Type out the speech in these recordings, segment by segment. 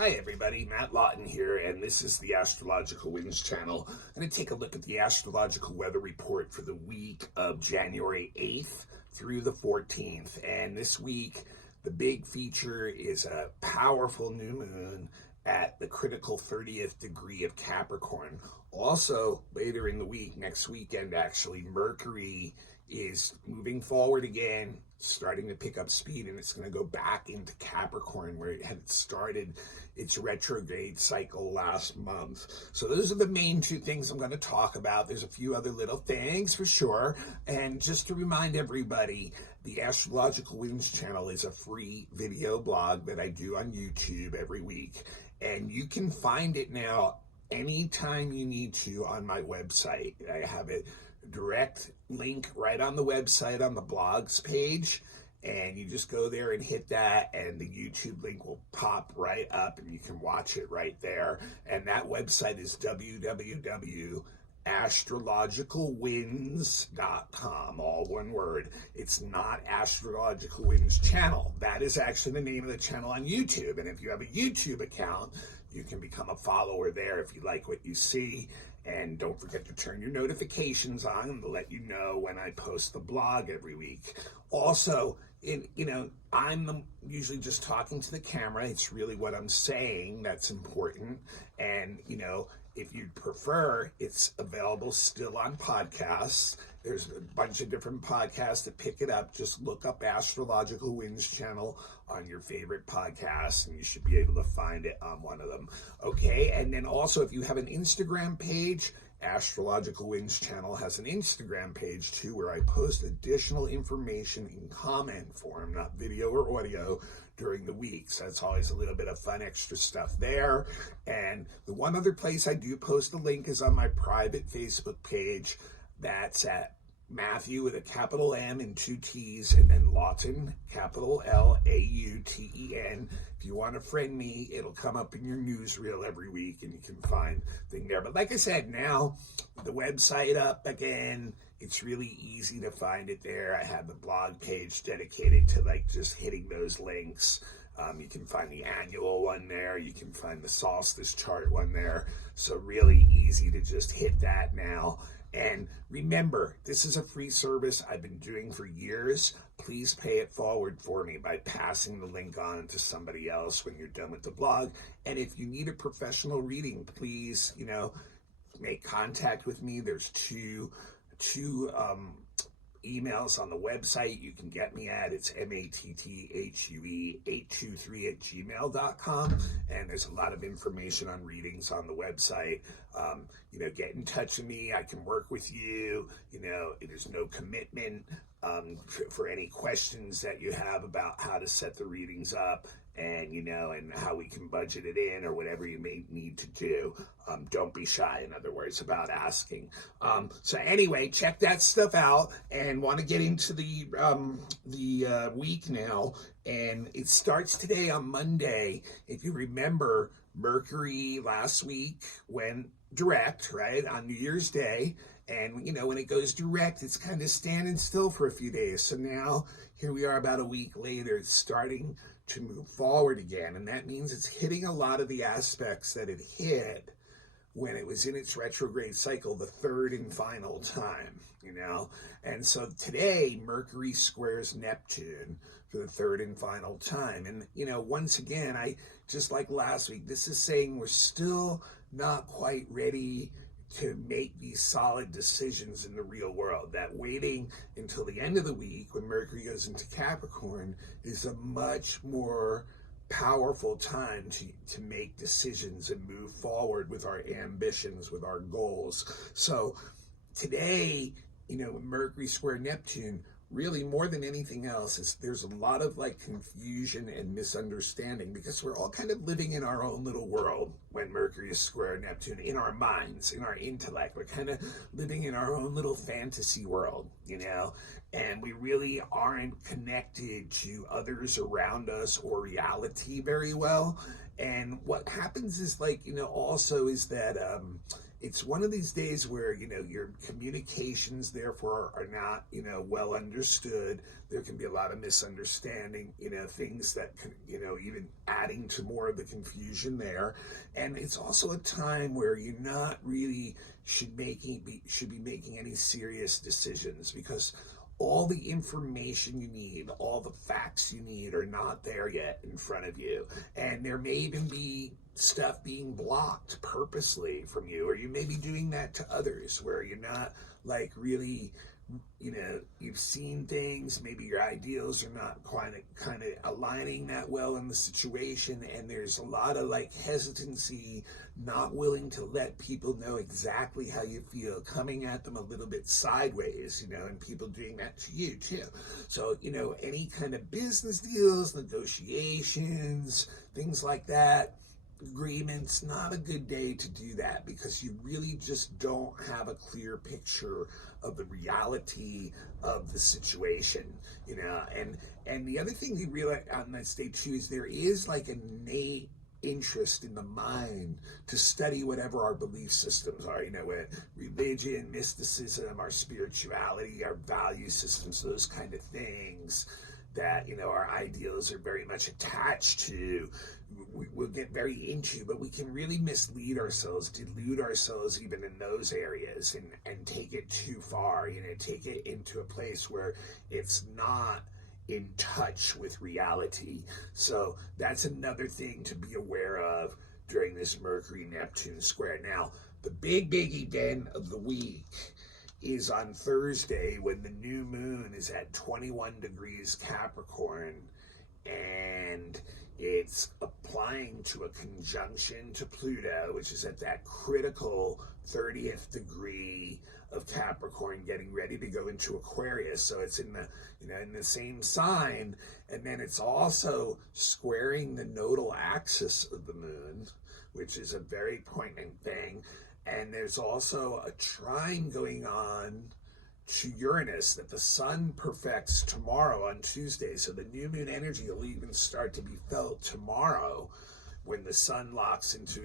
Hi everybody, Matt Lawton here, and this is the Astrological Winds channel. I'm going to take a look at the astrological weather report for the week of January 8th through the 14th. And this week, the big feature is a powerful new moon at the critical 30th degree of Capricorn. Also, later in the week, next weekend actually, Mercury is moving forward again, starting to pick up speed, and it's going to go back into Capricorn where it had started its retrograde cycle last month. So those are the main two things I'm going to talk about. There's a few other little things for sure. And just to remind everybody, the Astrological Winds channel is a free video blog that I do on YouTube every week. And you can find it now anytime you need to on my website. I have a direct link right on the website on the blogs page, and you just go there and hit that, and the YouTube link will pop right up and you can watch it right there. And that website is www.astrologicalwinds.com, all one word. It's not Astrological Winds channel. That is actually the name of the channel on YouTube. And if you have a YouTube account, you can become a follower there if you like what you see. And don't forget to turn your notifications on to let you know when I post the blog every week. Also, I'm usually just talking to the camera. It's really what I'm saying that's important. And, if you'd prefer, it's available still on podcasts. There's a bunch of different podcasts that pick it up. Just look up Astrological Winds channel on your favorite podcasts, and you should be able to find it on one of them. Okay, and then also if you have an Instagram page, Astrological Winds channel has an Instagram page too, where I post additional information in comment form, not video or audio, during the week. So that's always a little bit of fun extra stuff there. And the one other place I do post a link is on my private Facebook page. That's at Matthew with a capital M and two T's, and then Lawton, capital Lauten. If you want to friend me, it'll come up in your newsreel every week, and you can find the thing there. But like I said, now the website up again, it's really easy to find it there. I have the blog page dedicated to just hitting those links. You can find the annual one there. You can find the solstice chart one there. So really easy to just hit that now. And remember, this is a free service I've been doing for years. Please pay it forward for me by passing the link on to somebody else when you're done with the blog. And if you need a professional reading, please, make contact with me. There's two emails on the website you can get me at. It's matthue823@gmail.com, and there's a lot of information on readings on the website. Get in touch with me. I can work with you. There's no commitment for any questions that you have about how to set the readings up, and and how we can budget it in, or whatever you may need to do. Don't be shy, in other words, about asking. So anyway, check that stuff out, and want to get into the week now. And it starts today on Monday. If you remember, Mercury last week went direct, right, on New Year's Day. And, when it goes direct, it's kind of standing still for a few days. So now, here we are about a week later, it's starting to move forward again. And that means it's hitting a lot of the aspects that it hit when it was in its retrograde cycle the third and final time, And so today, Mercury squares Neptune for the third and final time. And, once again, just like last week, this is saying we're still not quite ready to make these solid decisions in the real world. That waiting until the end of the week when Mercury goes into Capricorn is a much more powerful time to make decisions and move forward with our ambitions, with our goals. So today, when Mercury square Neptune, really more than anything else, there's a lot of confusion and misunderstanding, because we're all kind of living in our own little world when Mercury is square Neptune, in our minds, in our intellect. We're kind of living in our own little fantasy world, and we really aren't connected to others around us or reality very well. And what happens is also is that it's one of these days where, your communications therefore are not, well understood. There can be a lot of misunderstanding, things that can, even adding to more of the confusion there. And it's also a time where you're not really should be making any serious decisions, because all the information you need, all the facts you need are not there yet in front of you. And there may even be stuff being blocked purposely from you, or you may be doing that to others where you're not like really, you've seen things, maybe your ideals are not kind of aligning that well in the situation, and there's a lot of like hesitancy, not willing to let people know exactly how you feel, coming at them a little bit sideways, and people doing that to you too. So, any kind of business deals, negotiations, things like that, agreements, not a good day to do that, because you really just don't have a clear picture of the reality of the situation, and the other thing you realize on that state too is there is like an innate interest in the mind to study whatever our belief systems are, religion, mysticism, our spirituality, our value systems, those kind of things that, our ideals are very much attached to, we'll get very into, but we can really mislead ourselves, delude ourselves even in those areas, and take it too far, take it into a place where it's not in touch with reality. So that's another thing to be aware of during this Mercury-Neptune square. Now, the big event of the week is on Thursday, when the new moon is at 21 degrees Capricorn, and it's applying to a conjunction to Pluto, which is at that critical 30th degree of Capricorn, getting ready to go into Aquarius. So it's in the, in the same sign, and then it's also squaring the nodal axis of the moon, which is a very poignant thing. And there's also a trine going on to Uranus that the sun perfects tomorrow on Tuesday. So the new moon energy will even start to be felt tomorrow when the sun locks into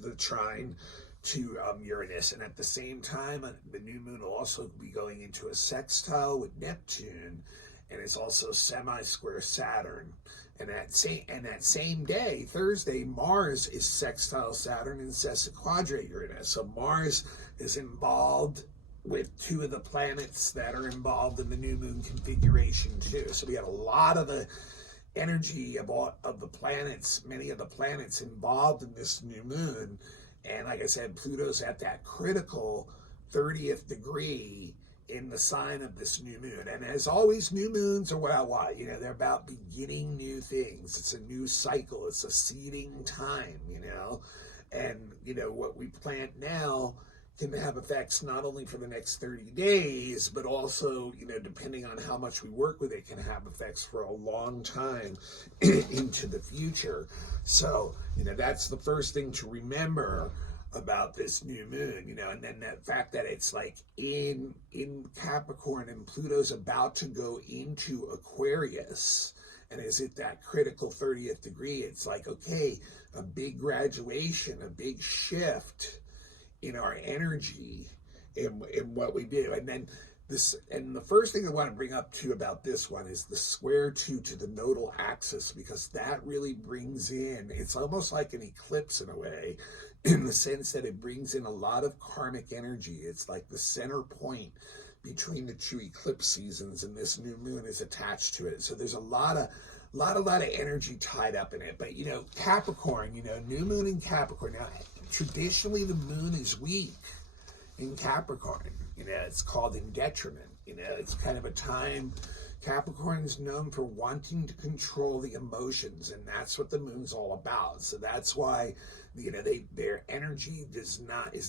the trine to Uranus. And at the same time, the new moon will also be going into a sextile with Neptune, and it's also semi-square Saturn. And that same day, Thursday, Mars is sextile Saturn and sesquiquadrate Uranus. So Mars is involved with two of the planets that are involved in the new moon configuration too. So we have a lot of the energy of the planets, many of the planets involved in this new moon. And like I said, Pluto's at that critical 30th degree in the sign of this new moon. And as always, new moons are about what? They're about beginning new things. It's a new cycle. It's a seeding time, And, what we plant now can have effects not only for the next 30 days, but also, depending on how much we work with it, can have effects for a long time into the future. So, that's the first thing to remember about this new moon, and then that fact that it's like in Capricorn, and Pluto's about to go into Aquarius, and is it that critical 30th degree? It's like, okay, a big graduation, a big shift in our energy in what we do. And then the first thing I want to bring up too about this one is the square two to the nodal axis, because that really brings in, it's almost like an eclipse in a way, in the sense that it brings in a lot of karmic energy. It's like the center point between the two eclipse seasons, and this new moon is attached to it. So there's a lot of energy tied up in it. But Capricorn, new moon in Capricorn. Now, traditionally the moon is weak in Capricorn. It's called in detriment. It's kind of a time. Capricorn is known for wanting to control the emotions, and that's what the moon's all about. So that's why, their energy is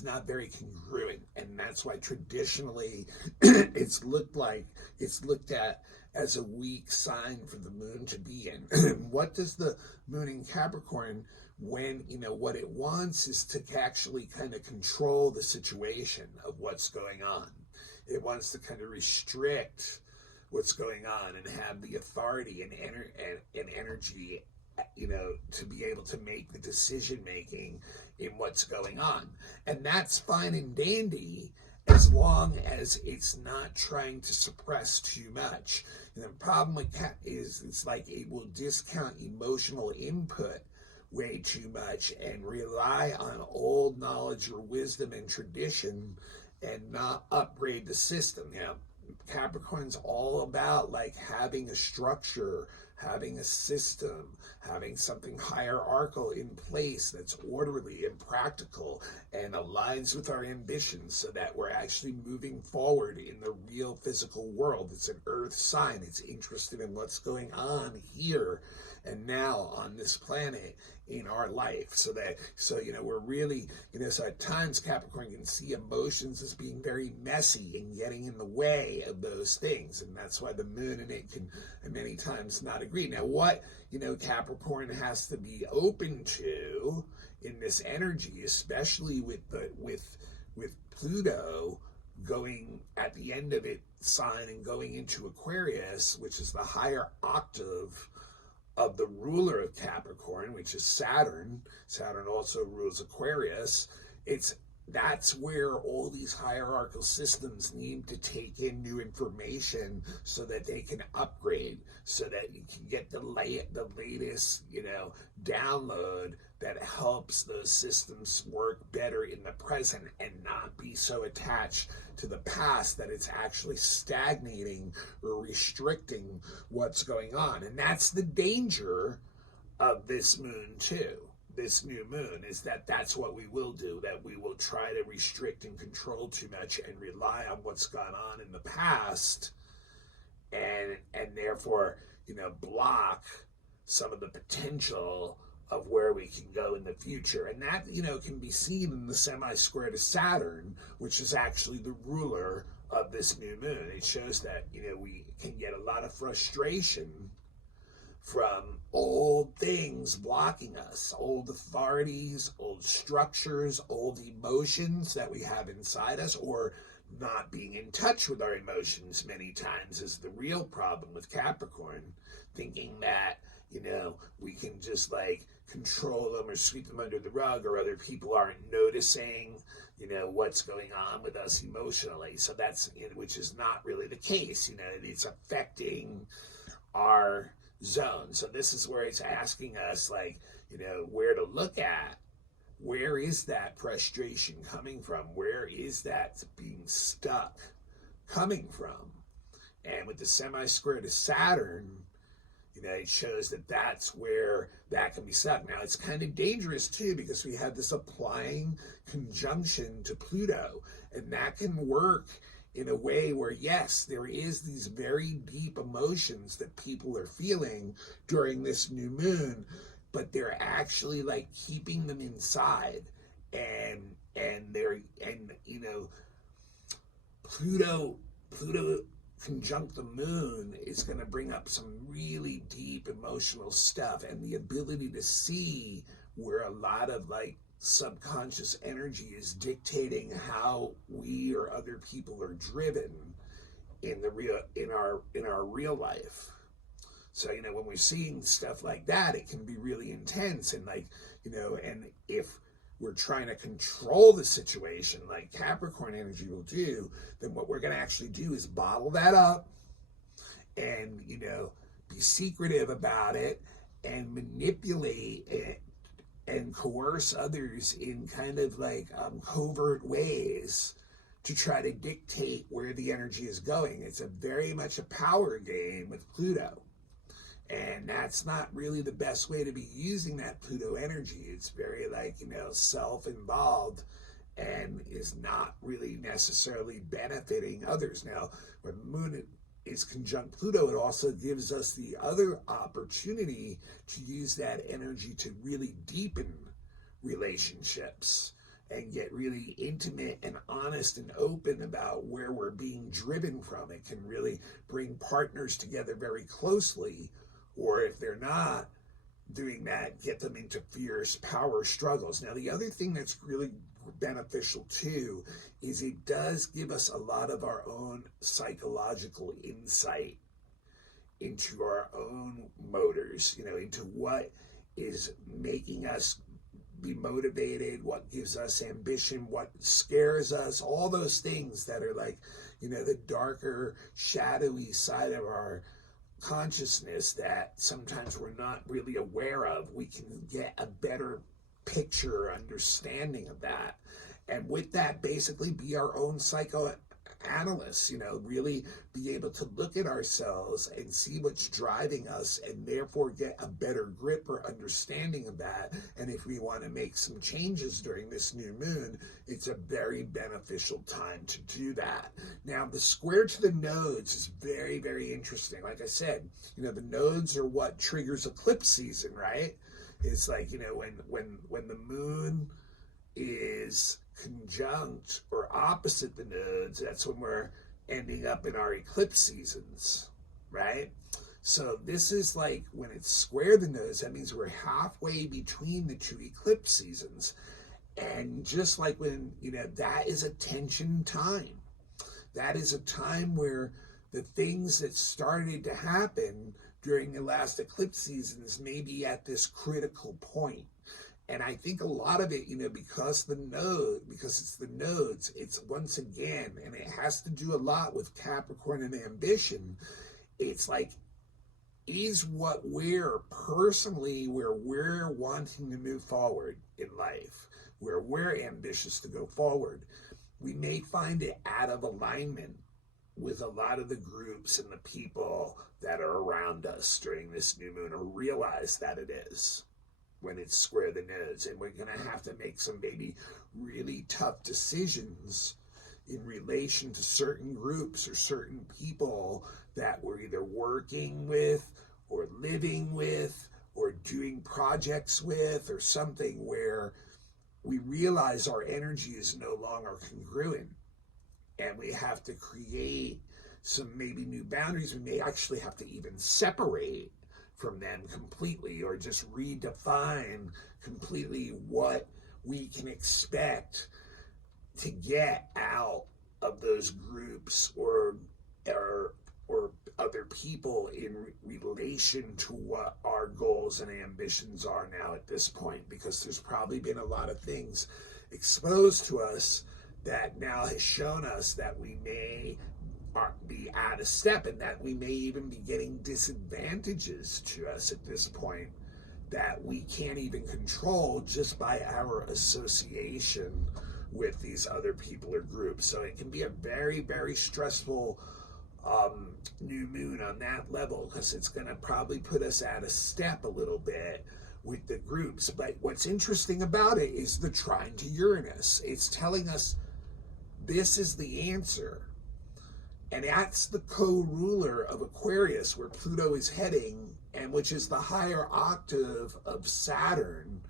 not very congruent, and that's why traditionally it's looked at as a weak sign for the moon to be in. What does the moon in Capricorn, when, what it wants is to actually kind of control the situation of what's going on. It wants to kind of restrict what's going on and have the authority and energy to be able to make the decision making in what's going on. And that's fine and dandy as long as it's not trying to suppress too much. And the problem with cat is it's like it will discount emotional input way too much and rely on old knowledge or wisdom and tradition and not upgrade the system. Capricorn's all about like having a structure, having a system, having something hierarchical in place that's orderly and practical and aligns with our ambitions so that we're actually moving forward in the real physical world. It's an earth sign. It's interested in what's going on here and now on this planet in our life. So we're really, so at times Capricorn can see emotions as being very messy and getting in the way of those things. And that's why the moon and it can many times not agree. Now, what, Capricorn has to be open to in this energy, especially with Pluto going at the end of its sign and going into Aquarius, which is the higher octave of the ruler of Capricorn, which is Saturn. Saturn also rules Aquarius. That's where all these hierarchical systems need to take in new information so that they can upgrade, so that you can get the latest, download that helps those systems work better in the present and not be so attached to the past that it's actually stagnating or restricting what's going on. And that's the danger of this moon too. This new moon is that's what we will do, that we will try to restrict and control too much and rely on what's gone on in the past and therefore, block some of the potential of where we can go in the future. And that, can be seen in the semi-square to Saturn, which is actually the ruler of this new moon. It shows that, we can get a lot of frustration from old things blocking us, old authorities, old structures, old emotions that we have inside us, or not being in touch with our emotions many times is the real problem with Capricorn, thinking that, we can just like control them or sweep them under the rug, or other people aren't noticing, what's going on with us emotionally. So that's, which is not really the case. It's affecting our zone. So this is where it's asking us, like, where to look at. Where is that frustration coming from? Where is that being stuck coming from? And with the semi-square to Saturn, it shows that that's where that can be stuck. Now, it's kind of dangerous too, because we have this applying conjunction to Pluto, and that can work in a way where, yes, there is these very deep emotions that people are feeling during this new moon, but they're actually like keeping them inside, and Pluto conjunct the moon is going to bring up some really deep emotional stuff, and the ability to see where a lot of like subconscious energy is dictating how we or other people are driven in our real life. So, when we're seeing stuff like that, it can be really intense, and and if we're trying to control the situation like Capricorn energy will do, then what we're going to actually do is bottle that up and, be secretive about it and manipulate it and coerce others in kind of like covert ways to try to dictate where the energy is going. It's very much a power game with Pluto. And that's not really the best way to be using that Pluto energy. It's very self-involved and is not really necessarily benefiting others. Now, when the moon is conjunct Pluto, it also gives us the other opportunity to use that energy to really deepen relationships and get really intimate and honest and open about where we're being driven from. It can really bring partners together very closely, or if they're not doing that, get them into fierce power struggles. Now, the other thing that's really beneficial too is it does give us a lot of our own psychological insight into our own motors, into what is making us be motivated, what gives us ambition, what scares us, all those things that are like, the darker, shadowy side of our consciousness that sometimes we're not really aware of. We can get a better picture, understanding of that. And with that, basically be our own psychoanalysts, really be able to look at ourselves and see what's driving us and therefore get a better grip or understanding of that. And if we want to make some changes during this new moon, it's a very beneficial time to do that. Now, the square to the nodes is very, very interesting. Like I said, the nodes are what triggers eclipse season, right? It's like, when the moon is conjunct or opposite the nodes, that's when we're ending up in our eclipse seasons, right? So this is like when it's square the nodes, that means we're halfway between the two eclipse seasons. And just like when, that is a tension time. That is a time where the things that started to happen during the last eclipse seasons may be at this critical point. And I think a lot of it, because it's the nodes, it's once again, and it has to do a lot with Capricorn and ambition. It's like, is what we're personally, where we're wanting to move forward in life, where we're ambitious to go forward, we may find it out of alignment with a lot of the groups and the people that are around us during this new moon, or realize that it is when it's square the nodes. And we're going to have to make some maybe really tough decisions in relation to certain groups or certain people that we're either working with or living with or doing projects with, or something where we realize our energy is no longer congruent and we have to create some maybe new boundaries. We may actually have to even separate from them completely, or just redefine completely what we can expect to get out of those groups or other people in relation to what our goals and ambitions are now at this point, because there's probably been a lot of things exposed to us that now has shown us that we may be out of step, and that we may even be getting disadvantages to us at this point that we can't even control just by our association with these other people or groups. So it can be a very, very stressful new moon on that level, because it's going to probably put us out of step a little bit with the groups. But what's interesting about it is the trine to Uranus. It's telling us this is the answer. And that's the co-ruler of Aquarius, where Pluto is heading, and which is the higher octave of Saturn,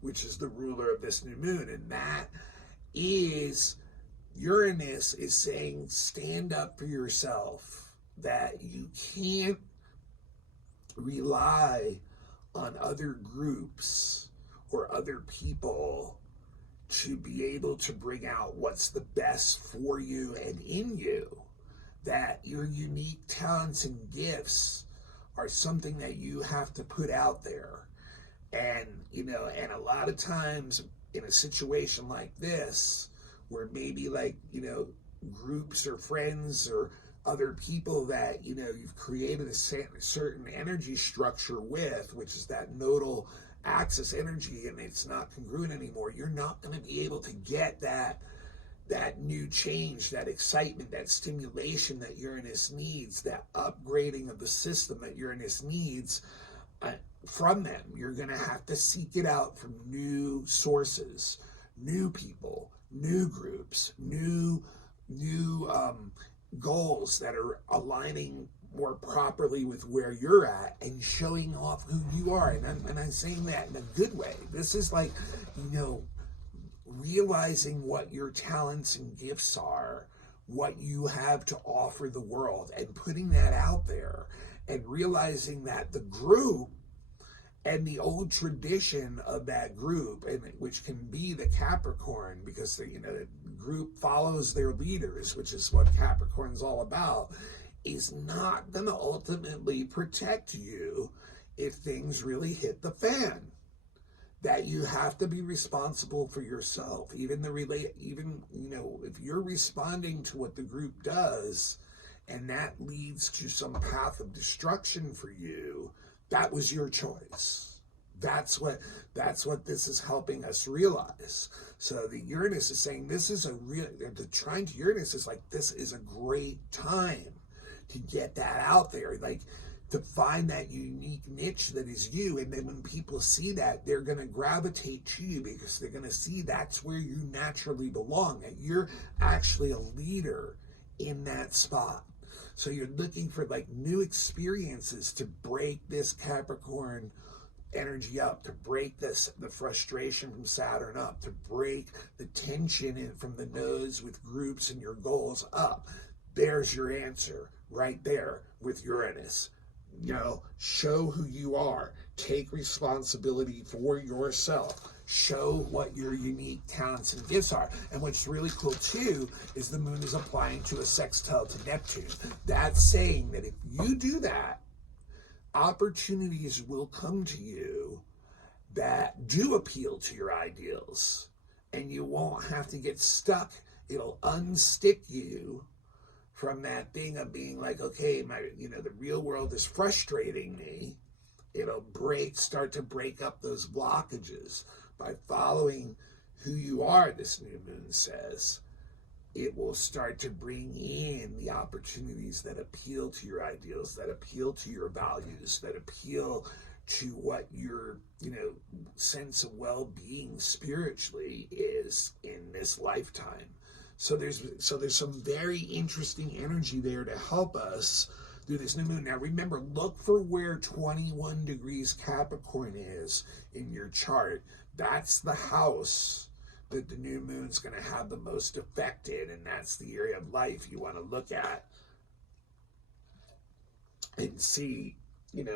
which is the ruler of this new moon. And that is, Uranus is saying, stand up for yourself, that you can't rely on other groups or other people to be able to bring out what's the best for you and in you. That your unique talents and gifts are something that you have to put out there. And, and a lot of times in a situation like this, where maybe groups or friends or other people that, you've created a certain energy structure with, which is that nodal axis energy, and it's not congruent anymore, you're not going to be able to get that new change, that excitement, that stimulation that Uranus needs, that upgrading of the system that Uranus needs from them. You're going to have to seek it out from new sources, new people, new groups, new goals that are aligning more properly with where you're at and showing off who you are. And I'm saying that in a good way. This is like, realizing what your talents and gifts are, what you have to offer the world, and putting that out there, and realizing that the group and the old tradition of that group, and which can be the Capricorn, because the group follows their leaders, which is what Capricorn's all about, is not going to ultimately protect you if things really hit the fan. That you have to be responsible for yourself. Even if you're responding to what the group does, and that leads to some path of destruction for you, that was your choice. That's what this is helping us realize. So the Uranus is saying this is the trine to Uranus is like, this is a great time to get that out there. Like, to find that unique niche that is you. And then when people see that, they're going to gravitate to you because they're going to see that's where you naturally belong, that you're actually a leader in that spot. So you're looking for like new experiences to break this Capricorn energy up, to break the frustration from Saturn up, to break the tension from the nose with groups and your goals up. There's your answer right there with Uranus. Show who you are. Take responsibility for yourself. Show what your unique talents and gifts are. And what's really cool too is the moon is applying to a sextile to Neptune. That's saying that if you do that, opportunities will come to you that do appeal to your ideals, and you won't have to get stuck. It'll unstick you from that thing of being like, okay, the real world is frustrating me. It'll start to break up those blockages by following who you are, this new moon says. It will start to bring in the opportunities that appeal to your ideals, that appeal to your values, that appeal to what your, sense of well-being spiritually is in this lifetime. So there's some very interesting energy there to help us through this new moon. Now remember, look for where 21 degrees Capricorn is in your chart. That's the house that the new moon's going to have the most effect in, and that's the area of life you want to look at and see,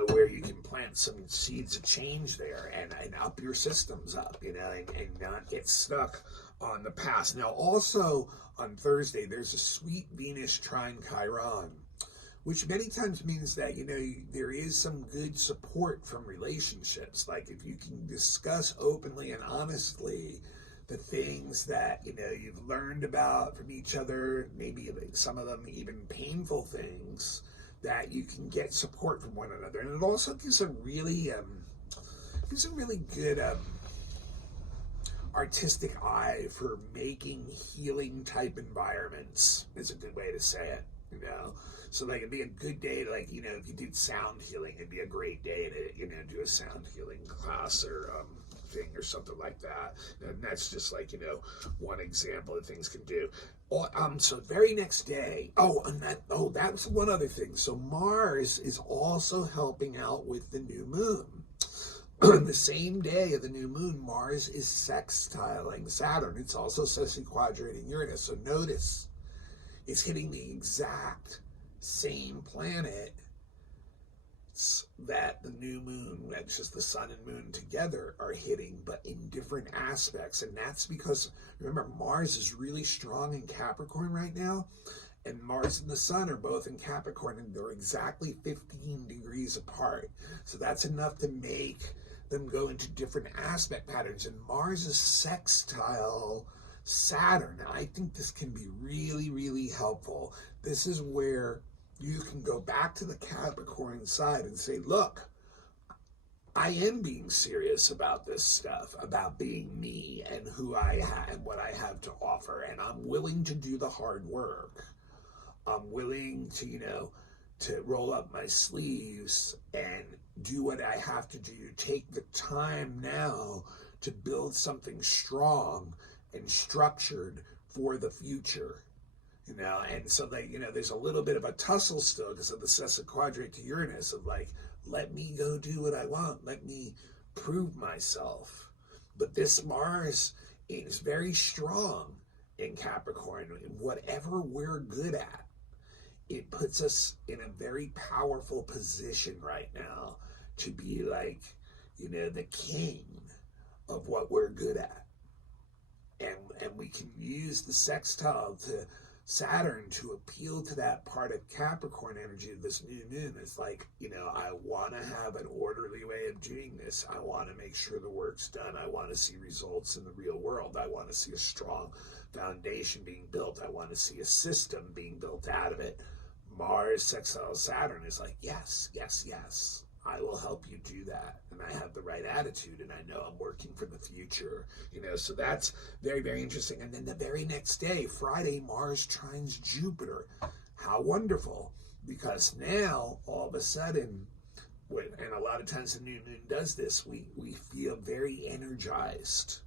where you can plant some seeds of change there and up your systems up, and not get stuck on the past. Now, also on Thursday, there's a sweet Venus trine Chiron, which many times means that, there is some good support from relationships. Like if you can discuss openly and honestly the things that, you've learned about from each other, maybe some of them even painful things, that you can get support from one another. And it also gives a really good artistic eye for making healing type environments, is a good way to say it, So like it'd be a good day to, like, if you did sound healing, it'd be a great day to, do a sound healing class or thing or something like that. And that's just like, one example of things can do. So very next day, that was one other thing. So Mars is also helping out with the new moon. The same day of the new moon, Mars is sextiling Saturn. It's also sesquiquadrating Uranus. So notice it's hitting the exact same planet that the new moon, that's just the sun and moon together, are hitting, but in different aspects. And that's because, remember, Mars is really strong in Capricorn right now, and Mars and the sun are both in Capricorn, and they're exactly 15 degrees apart. So that's enough to make them go into different aspect patterns. And Mars is sextile Saturn. I think this can be really, really helpful. This is where you can go back to the Capricorn side and say, look, I am being serious about this stuff, about being me and who I am and what I have to offer. And I'm willing to do the hard work. I'm willing to, to roll up my sleeves and do what I have to do. Take the time now to build something strong and structured for the future. And so there's a little bit of a tussle still because of the sesquiquadrate to Uranus of like, let me go do what I want. Let me prove myself. But this Mars is very strong in Capricorn. Whatever we're good at, it puts us in a very powerful position right now to be like, the king of what we're good at. And we can use the sextile to Saturn to appeal to that part of Capricorn energy of this new moon. It's like, I want to have an orderly way of doing this. I want to make sure the work's done. I want to see results in the real world. I want to see a strong foundation being built. I want to see a system being built out of it. Mars sextile Saturn is like, yes, yes, yes. I will help you do that. And I have the right attitude, and I know I'm working for the future. So that's very, very interesting. And then the very next day, Friday, Mars trines Jupiter. How wonderful. Because now, all of a sudden, and a lot of times the new moon does this, we feel very energized.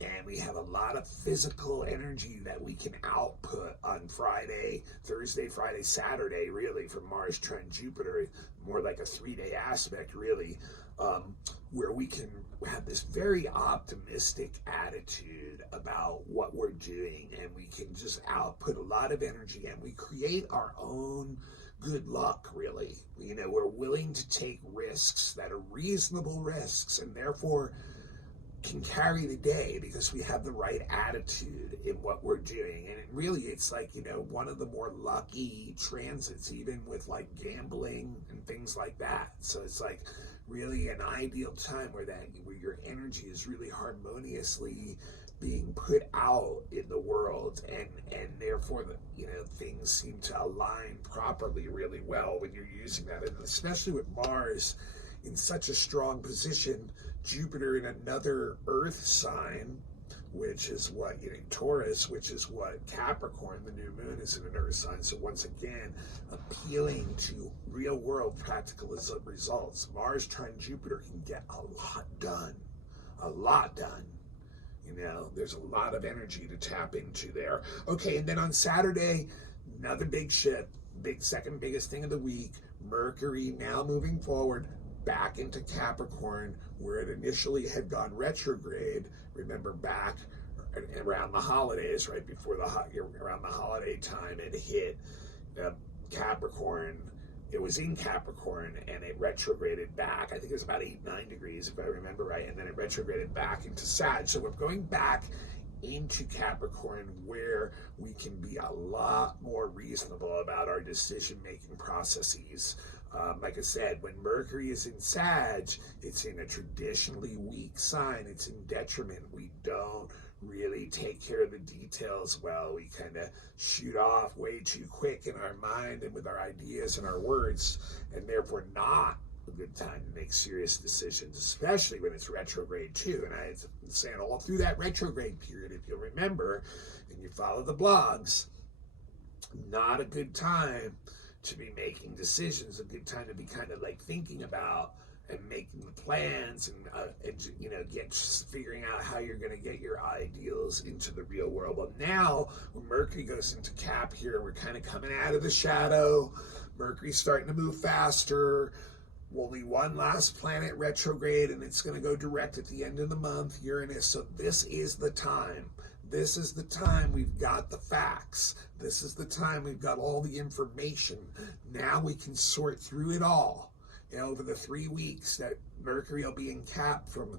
And we have a lot of physical energy that we can output on Friday, Thursday, Friday, Saturday, really, from Mars trine Jupiter, more like a 3-day aspect, really, where we can have this very optimistic attitude about what we're doing, and we can just output a lot of energy, and we create our own good luck, really. We're willing to take risks that are reasonable risks, and therefore can carry the day because we have the right attitude in what we're doing. And it's like, one of the more lucky transits, even with like gambling and things like that. So it's like really an ideal time where your energy is really harmoniously being put out in the world, and therefore things seem to align properly really well when you're using that, and especially with Mars in such a strong position, Jupiter in another Earth sign, which is what, Taurus, which is what Capricorn, the new moon, is in an Earth sign. So once again, appealing to real world practical results. Mars trine Jupiter can get a lot done. A lot done. There's a lot of energy to tap into there. Okay, and then on Saturday, another big shift, second biggest thing of the week, Mercury now moving forward back into Capricorn, where it initially had gone retrograde. Remember, back around the holidays, right before around the holiday time, it hit Capricorn. It was in Capricorn, and it retrograded back. I think it was about 8-9 degrees, if I remember right, and then it retrograded back into Sag. So we're going back into Capricorn, where we can be a lot more reasonable about our decision-making processes. Like I said, when Mercury is in Sag, it's in a traditionally weak sign. It's in detriment. We don't really take care of the details well. We kind of shoot off way too quick in our mind and with our ideas and our words, and therefore not a good time to make serious decisions, especially when it's retrograde too. And I've been saying all through that retrograde period, if you'll remember, and you follow the blogs, not a good time to be making decisions, a good time to be kind of like thinking about and making the plans and figuring out how you're going to get your ideals into the real world. Well, now when Mercury goes into Cap here, we're kind of coming out of the shadow. Mercury's starting to move faster. Only one last planet retrograde, and it's going to go direct at the end of the month, Uranus. So this is the time. This is the time we've got the facts. This is the time we've got all the information. Now we can sort through it all. Over the 3 weeks that Mercury will be in Cap from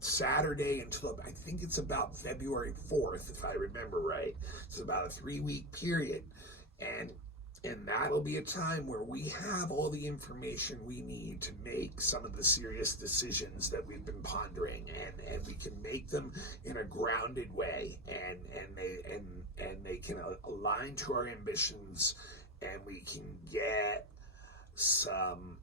Saturday until I think it's about February 4th, if I remember right. It's about a 3-week period. And that'll be a time where we have all the information we need to make some of the serious decisions that we've been pondering, and we can make them in a grounded way, and they can align to our ambitions, and we can get some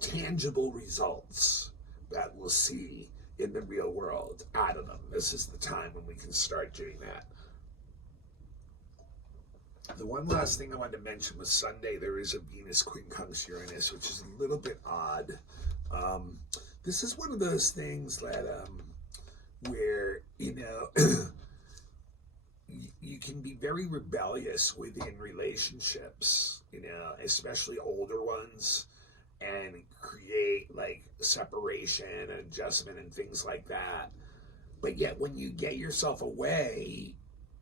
tangible results that we'll see in the real world out of them. This is the time when we can start doing that. The one last thing I wanted to mention was Sunday. There is a Venus quincunx Uranus, which is a little bit odd. This is one of those things that where you can be very rebellious within relationships, especially older ones, and create like separation and adjustment and things like that. But yet when you get yourself away,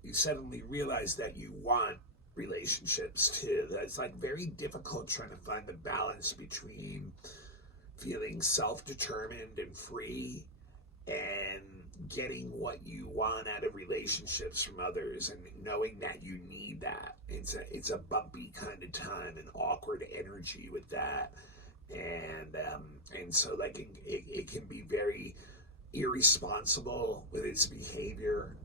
you suddenly realize that you want relationships too. It's like very difficult trying to find the balance between feeling self-determined and free and getting what you want out of relationships from others, and knowing that you need that. It's a bumpy kind of time, and awkward energy with that, and so like it can be very irresponsible with its behavior,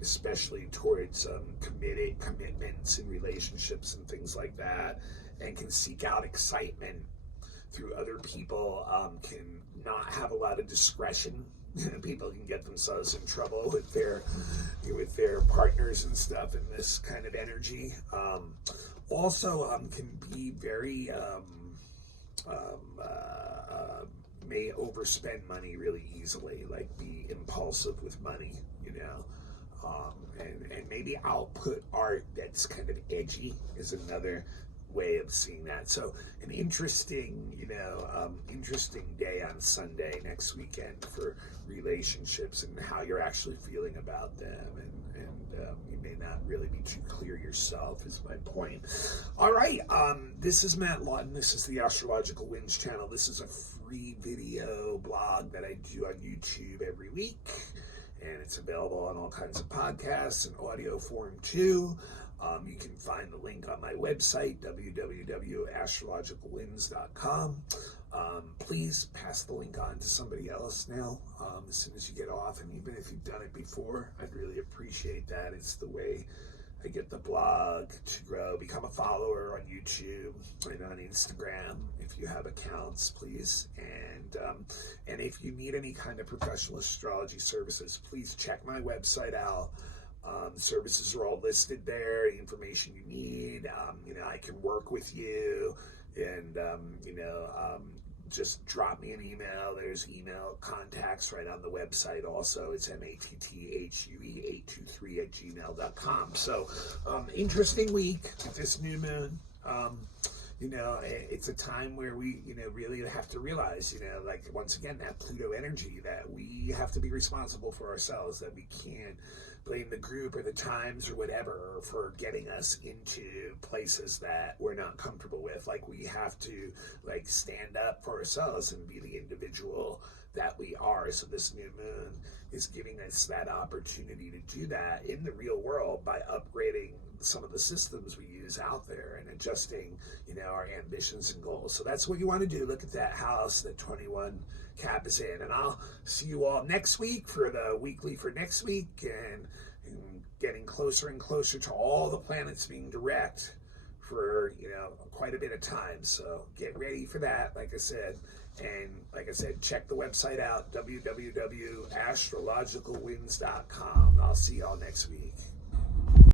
especially towards commitments in relationships and things like that, and can seek out excitement through other people, can not have a lot of discretion. People can get themselves in trouble with their partners and stuff in this kind of energy. Also, can be very may overspend money really easily, like be impulsive with money, and maybe output art that's kind of edgy is another way of seeing that. So an interesting, interesting day on Sunday next weekend for relationships and how you're actually feeling about them, and you may not really be too clear yourself, is my point. All right, this is Matt Lawton. This is the Astrological Winds channel. This is a free video blog that I do on YouTube every week, and it's available on all kinds of podcasts and audio form too. You can find the link on my website, www.astrologicalwinds.com. Please pass the link on to somebody else now, as soon as you get off, and even if you've done it before, I'd really appreciate that. It's the way I get the blog to grow. Become a follower on YouTube and on Instagram if you have accounts, please. And if you need any kind of professional astrology services, please check my website out. The services are all listed there, the information you need. I can work with you, and just drop me an email. There's email contacts right on the website also. It's matthue823@gmail.com. So interesting week with this new moon. It's a time where we, really have to realize, like, once again, that Pluto energy, that we have to be responsible for ourselves, that we can't blame the group or the times or whatever for getting us into places that we're not comfortable with. Like, we have to, like, stand up for ourselves and be the individual that we are. So this new moon is giving us that opportunity to do that in the real world by upgrading some of the systems we use out there and adjusting, our ambitions and goals. So that's what you want to do. Look at that house that 21 Cap is in. And I'll see you all next week for the weekly for next week, and getting closer and closer to all the planets being direct for, quite a bit of time. So get ready for that, like I said. And like I said, check the website out, www.astrologicalwinds.com. I'll see y'all next week.